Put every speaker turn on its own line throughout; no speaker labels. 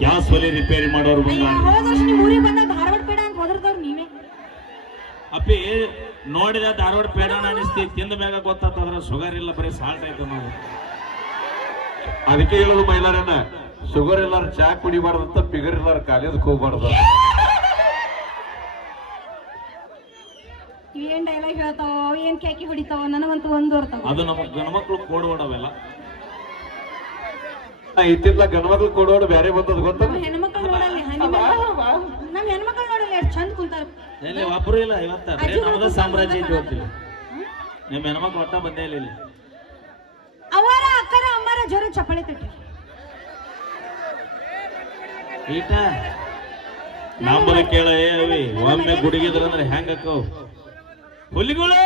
Gas ಒಲೆ repair ಮಾಡೋರು
ಬಂದ ಪೇಡ
ಅಪ್ಪಿ ನೋಡಿದ ಧಾರವಾಡ ಪೇಡಾನ ಅನಿಸ್ತಿ ತಿಂದ ಮ್ಯಾಗ ಗೊತ್ತಾತಂದ್ರ ಶುಗರ್ ಇಲ್ಲ ಬರೀ ಸಾಲ್ಟ್ ಆಯ್ತು ನಾವು
ಅದಕ್ಕೆ ಹೇಳೋದು ಮೈಲಾರನ್ನ ಶುಗರ್ ಇಲ್ಲಾರ ಚಾ ಕುಡಿಬಾರ್ದಂತ ಪಿಗರ್ ಇಲ್ಲಾರ ಕಾಲೇಜ್ ಹೋಗ್ಬಾರ್ದು.
ಏನ್ ಡೈಲಾಗ್ ಹೇಳ್ತಾವ ಏನ್ ಕ್ಯಾಕಿ ಹೊಡಿತಾವ ನನಗಂತೂ ಒಂದು ಓರ್ತಾವ
ಅದು ನಮ್ಮ ಗಣಮಕ್ಳು ಕೋಡ್ಬೋಡವೆಲ್ಲ
ಇತ್ತಿತ್ಲ ಗಂಡ್ಮಕ್ಳು ಕೊಡೋಡು ಬೇರೆ ಬಂದದ್ ಗೊತ್ತ
ನಮ್ಮ ಹೆಣ್ಮಕ್ಳು ನೋಡಲ್ಲ ನಮ್ಮ ಹೆಣ್ಮಕ್ಳು ನೋಡಲ್ಲ ಎಷ್ಟು ಚಂದ ಕುಂತಾರ.
ಇಲ್ಲ ಒಬ್ರು ಇಲ್ಲ ಇವತ್ತ ಬರೀ
ಅಜ್ಜಿ
ಸಾಮ್ರಾಜ್ಯ ಐತಿ
ಹೋಗ್ತಿಲ್ಲ
ಗೊತ್ತಿಲ್ಲ ನಿಮ್ಮ ಹೆಣ್ಮಕ್ಳು ಒಟ್ಟ ಬಂದೇ ಇಲ್ಲ
ಅವರ ಅಕ್ಕರ ಅಮ್ಮರ ಜೋರ ಚಪ್ಪಳೆ ತಟ್ಟಿ.
ಈಟ? ನಂಬದ ಕೇಳ ಏವಿ ಅವಿ ಒಮ್ಮೆ ಗುಡುಗಿದ್ರಂದ್ರೆ ಹೆಂಗ ಅಕ್ಕವ್? ಹುಲಿಗಳು!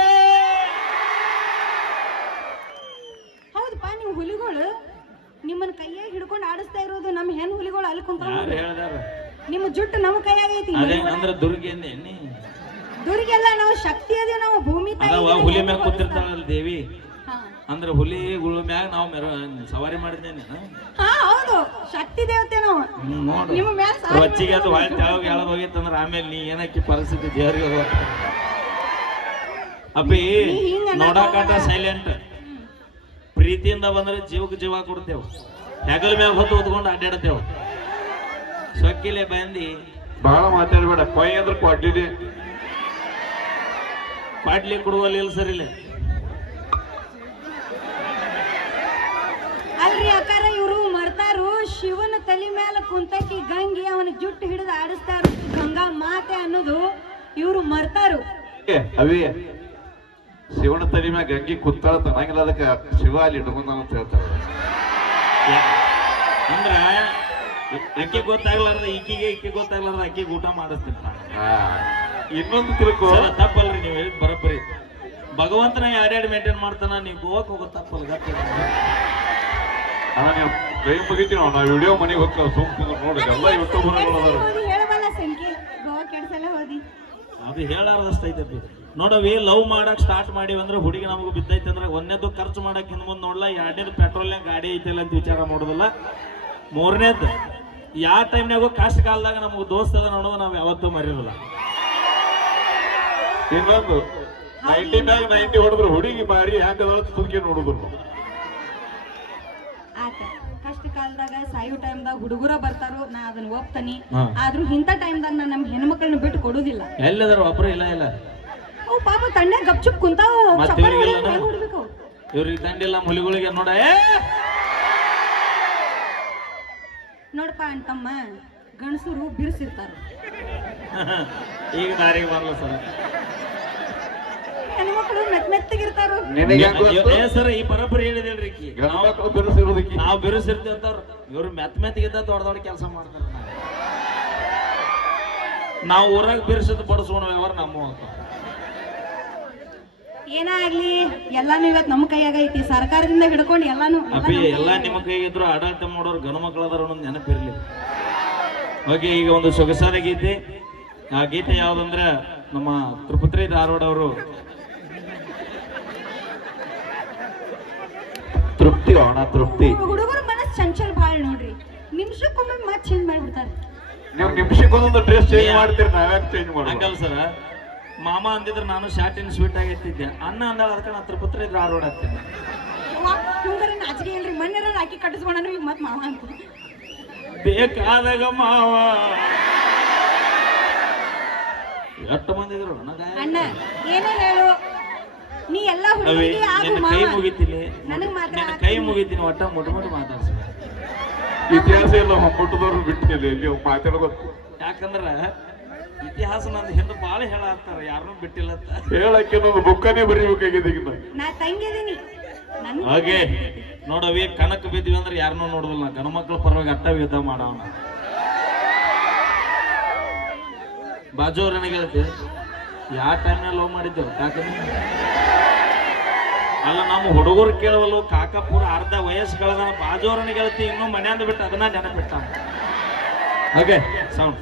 ಹೌದಪ್ಪ ನೀವು ಹುಲಿಗಳು? ನಿಮ್ಮನ್ನ ಕೈಯಾಗ ಹಿಡ್ಕೊಂಡು ಆಡಿಸ್ತಾ ಇರೋದು ನಮ್ಮ ಹೆಣ್ಣು ಹುಲಿಗಳು ಅಲ್ಲಿ
ಯಾರು ಹೇಳ್ದಾರ?
ನಿಮ್ಮ ಜುಟ್ಟು ನಮ್ಮ ಕೈಯಾಗ ಐತಿ
ಅದೇ ಅಂದ್ರ
ದುರ್ಗೆಲ್ಲ ನಾವು ಶಕ್ತಿ ಅದೇ ನಾವು ಭೂಮಿ ತಾಯಿ
ಅದಾವ ಹುಲಿ ಮ್ಯಾಗ ಕೂತಿರ್ತಾಳಲ್ಲ ದೇವಿ.
ಅಂದ್ರೆ
ಅಂದ್ರ ಹುಲಿ ಹುಳು ಮ್ಯಾಗ ನಾವು ಮೆರ ಸವಾರಿ ಮಾಡಿದ್ದೇನೆ
ಹಾ? ಹೌದು ಶಕ್ತಿ ದೇವತೆ ನಾವು.
ನೋಡು.
ನಿಮ್ಮ ಮೇಲೆ
ರೊಚ್ಚಿಗೆ ಅದು ಹೊಳೆ ತೆಳಗ್ ಎಳದ್ ಹೋಗಿತ್ತಂದ್ರ ಆಮೇಲೆ ನೀ ಏನಕ್ಕೆ ಪರಿಸ್ಥಿತಿ ದೇವ್ರಿಗೆ. ಅಪ್ಪಿ
ನೀ ಹಿಂಗ್ ಅನ್ನಕ್
ನೋಡಾಕಾಟ
ಹೋಗ್ಬೇಡ.
ಸೈಲೆಂಟ್ ಪ್ರೀತಿಯಿಂದ ಬಂದ್ರೆ ಜೀವಕ್ಕೆ ಜೀವ ಕೊಡ್ತೇವೆ. ಹೆಗಲ ಮ್ಯಾಗ ಹೊತ್ತು ಹೊತ್ಕೊಂಡು ಅಡ್ಡಾಡ್ತೇವೆ. ಸೊಕ್ಕಿಲೆ ಬಂದಿ
ಬಹಳ ಮಾತಾಡಬೇಡ. ಕೊಯ್ ಅಂದ್ರೆ ಕೊಡ್ಲಿದೆ.
ಕೊಡ್ಲಿ ಕೊಡುವಲ್ಲಿ ಇಲ್ಲ ಸರ್ ಇಲ್ಲಿ.
ಅಲ್ರಿ ಅಕಾರ ಇವರು ಮರ್ತಾರು. ಶಿವನ ತಲೆ ಮೇಲೆ ಕುಂತಕಿ ಗಂಗಿ ಅವನ ಜುಟ್ಟು ಹಿಡಿದು ಆಡಿಸ್ತಾರು. ಗಂಗಾ ಮಾತೆ ಅನ್ನೋದು ಇವರು ಮರ್ತಾರು.
ಅವಿ ಶಿವನ ತಲೆ ಮ್ಯಾಗ ಗಂಗಿ ಕುತ್ತಾಳ ತನಗಿಲ್ಲ ಅದಕ್ಕೆ ಶಿವ ಅಲ್ಲಿ ಇಟ್ಕೊಂಡ ಅಂತ ಹೇಳ್ತಾರೆ.
ಅಂದ್ರ ಅಕ್ಕಿ ಗೊತ್ತಾಗ್ಲಾರ್ದ ಈಕಿಗೆ ಈಕಿ ಗೊತ್ತಾಗ್ಲಾರ್ದ ಅಕ್ಕಿಗೆ ಊಟ
ಮಾಡಿಸ್ತಿರ್ತ ಇನ್ನೊಂದು ತಿರುಕು
ಸರ್, ತಪ್ಪಲ್ರಿ ನೀವು ಹೇಳಿದ್ ಬರೋಬ್ಬರಿ. ಭಗವಂತನ ಯಾರ್ಯಾರು ಮೇಂಟೈನ್ ಮಾಡ್ತಾನ ನೀವು ಗೋವಾಕ್ ಹೋಗೋ ತಪ್ಪಲ್
ಅಣ್ಣ ನೀವು ಕೈ ಮುಗಿತೀವಿ ನಾವು ವಿಡಿಯೋ ಮನೆಗೆ ಹೋಗ್ತೇವೆ ಸುಮ್ ನೋಡಿ ಎಲ್ಲ ಯೂಟ್ಯೂಬ್
ಅದು ಹೇಳಾರದಷ್ಟು ಐತೈತಿ ನೋಡವಿ ಲವ್ ಮಾಡಕ್ ಸ್ಟಾರ್ಟ್ ಮಾಡಿವಿ ಅಂದ್ರೆ ಹುಡುಗಿ ನಮಗೆ ಬಿದ್ದೈತೆ ಅಂದ್ರೆ ಒಂದೇದು ಖರ್ಚು ಮಾಡಕ್ ಹಿಂದ್ ಮುಂದ್ ನೋಡ್ಲ ಎರಡನೇದು ಪೆಟ್ರೋಲ್ನಾಗ ಗಾಡಿ ಐತಲ್ಲ ಅಂತ ವಿಚಾರ ಮಾಡೋದಲ್ಲ. ಮೂರನೇದು ಯಾವ ಟೈಮ್ನಾಗೂ ಕಷ್ಟ ಕಾಲದಾಗ ನಮ್ಗೆ ದೋಸ್ತ ಅದ ನೋಡೋದು ನಾವು ಯಾವತ್ತೂ ಮರಿರಲ್ಲ.
ಇನ್ನೊಂದು ನೈಂಟಿ ಮ್ಯಾಗ ನೈಂಟಿ ಹೊಡೆದ್ರು ಹುಡುಗಿ ಮಾರಿ ಹ್ಯಾಂಗ ತುದ್ಕೆ ನೋಡುದ್ರು.
ಆತ ಕಷ್ಟ ಕಾಲದಾಗ ಟೈಮ್ ಟೈಮ್ದಾಗ ಹುಡುಗರ ಬರ್ತಾರೋ ನಾ ಅದನ್ನ ಒಪ್ತಾನಿ. ಆದ್ರೂ ಇಂಥ ಟೈಮ್ದಾಗ ನಾ ನಮ್ಮ ಹೆಣ್ಮಕ್ಳನ್ನ ಬಿಟ್ಟು ಕೊಡುದಿಲ್ಲ.
ಎಲ್ಲದರ ಒಬ್ರು ಇಲ್ಲ ಇಲ್ಲ.
ಅವು ಪಾಪ ತಂಡ ಗಪ್ಚುಪ್ ಕುಂತಾವ
ಮತ್ತೆ
ಚಪ್ಪಲ್
ಇವ್ರಿಗೆಲ್ಲ
ಹೊಡ್ಯಾಕ ಹೆಂಗ್ ಹೊಡ್ಬೇಕು ಅವು?
ಇವ್ರಿಗೆ ದಂಡಿಲ್ಲ ಮುಲಿಗಳಿಗೆ ನೋಡ. ಏ!
ನೋಡಪ್ಪ ಅಂತಮ್ಮ ಗಂಡಸರು ಬಿರ್ಸಿರ್ತಾರ.
ಈಗ ದಾರಿಗೆ ಬರಲ್ಲ ಸರ್.
ಹೆಣ್ಮಕ್ಳು ಮೆತ್ ಮೆತ್ತಗಿರ್ತಾರ?
ಸರ್ ಈ ಪರಂಪರೆ ಹೇಳಿದಿಲ್ರಿ ನಾವು-
ಮಕ್ಕಳು ಬೆರೆಸಿರೋದಕ್ಕೆ.
ನಾವು ಬಿರುಸಿರ್ತೀವಿ ಅಂತಾರ ಇವ್ರು ಮೆತ್ ಮೆತ್ತಗಿದ್ದ ದೊಡ್ಡ ದೊಡ್ಡ ಕೆಲಸ ಮಾಡ್ತಾರ ನಾವು ಊರಾಗ ಬಿರುಸದ್ ಬಡಿಸೋಣ ವ್ಯವಹಾರ ನಮ್ಮ ಅಂತ.
ಏನೇ ಆಗ್ಲಿ ಎಲ್ಲಾನು ಇವತ್ ನಮ್ಮ ಕೈಯಾಗ ಐತಿ. ಸರ್ಕಾರದಿಂದ ಹಿಡ್ಕೊಂಡು ಎಲ್ಲಾನು ಎಲ್ಲ
ಅಪ್ಪಿ ಎಲ್ಲ ನಿಮ್ಮ ಕೈಗಿದ್ರು ಆಡಳಿತ ಮಾಡೋರು ಗಣ ಮಕ್ಕಳು ಅದಾರ ಅನ್ನೋದು ನೆನಪಿರ್ಲಿ. ಓಕೆ ಈಗ ಒಂದು ಸೊಗಸಾದ ಗೀತೆ. ಆ ಗೀತೆ ಯಾವ್ದಂದ್ರೆ ನಮ್ಮ ತ್ರಿಪುತ್ರಿ ಧಾರವಾಡ ಅವರು
ತೃಪ್ತಿ ಅಣ್ಣ ತೃಪ್ತಿ.
ಹುಡುಗರ ಮನಸ್ ಚಂಚಲ್ ಬಾಳ್ ನೋಡ್ರಿ. ನಿಮಿಷಕ್ಕೊಮ್ಮೆ ಮತ್ತೆ ಚೇಂಜ್ ಮಾಡ್ಬಿಡ್ತಾರೆ.
ನೀವು ನಿಮಿಷಕ್ಕೊಂದೊಂದು ಡ್ರೆಸ್ ಚೇಂಜ್ ಮಾಡ್ತೀರಿ ನಾವ್ಯಾಕೆ ಚೇಂಜ್ ಮಾಡೋದು
ಹಂಗಲ್ಲ ಸರ್ ಮಾಮ ಅಂದಿದ್ರೆ ನಾನು ಶಾರ್ಟ್ ಇನ್ ಸ್ವೀಟ್ ಆಗಿತ್ತಿದ್ದೆ ಅನ್ನ ಅಂದಾಗ ಅದಕ್ಕೆ ನಾನು ತ್ರಿಪುತ್ರ ಇದ್ರೆ ಆಗ್ತಿದ್ದೆ
ಇವ್ರ ನಾಚಿಕೆ ಇಲ್ರಿ ಮೊನ್ನೆ ಆಕಿ ಕಟ್ಟಿಸ್ಕೊಂಡ್ರು ಈಗ ಮತ್ತೆ ಮಾವ ಅಂತ.
ಬೇಕಾದಾಗ ಮಾವ. ಎಷ್ಟು ಮಂದಿ ಇದ್ರು ನನಗ
ಅಣ್ಣ ಏನೇ ಹೇಳು. ನೀ ಎಲ್ಲ
ಅವಿ
ಹುಡುಗರಿಗೆ ಆಗು
ನಿನ್ನ ಕೈ
ಮಾವ
ಮುಗಿತೀನಿ.
ನನಗ್ ಮಾತ್ರ
ನಿನ್ನ ಕೈ ಮುಗಿತೀನಿ ಒಟ್ಟ ಮುಟ್ಟು ಮುಟ್ಟು ಮಾತಾಡ್ಸ.
ಇತಿಹಾಸ ಎಲ್ಲ ಹೊಂಬುಟ್ಟದವ್ರು ಬಿಟ್ಟಿಲ್ಲ ಇಲ್ಲಿ ಮಾತಾಡ್ಬೇಕು.
ಯಾಕಂದ್ರ ಇತಿಹಾಸ ನಂದು ಹಿಂದೆ ಭಾಳ ಹೇಳತ್ತಾರ ಯಾರನ್ನೂ ಬಿಟ್ಟಿಲ್ಲ ಅಂತ.
ಹೇಳಕ್ಕೆ ಒಂದು ಬುಕ್ಕನೇ ಬರೀಬೇಕಾಗಿದೆ ಈಗ ನಾನು.
ನಾ ತಂಗಿದೀನಿ. ನನ್
ಹಾಗೆ ನೋಡವಿ ಕನಕ ಬಿದ್ದೀವಿ ಅಂದ್ರೆ ಯಾರನ್ನೂ ನೋಡುದಿಲ್ಲ. ನಾ ಗಣ ಮಕ್ಕಳ ಪರವಾಗಿ ಅಟ್ಟ ಯುದ್ಧ ಮಾಡೋಣ. ಬಾಜು ಅವ್ರ ಏನಾಗ ಹೇಳ್ತಿ? ಯಾವ ಟೈಮ್ನಲ್ಲಿ ಲವ್ ಮಾಡಿದ್ದೇವೆ ಕಾಕನ? ಅಲ್ಲ ನಮ್ಮ ಹುಡುಗರು ಕೇಳವಲ್ಲು ಕಾಕ ಪೂರ ಅರ್ಧ ವಯಸ್ಸು ಕಳೆದ ಬಾಜೋರನ್ನ ಗೆಳತಿ ಇನ್ನೂ ಮನೆಯಿಂದ ಬಿಟ್ಟು ಅದನ್ನ ನೆನಪಿಟ್ಟ ಓಕೆ ಸೌಂಡ್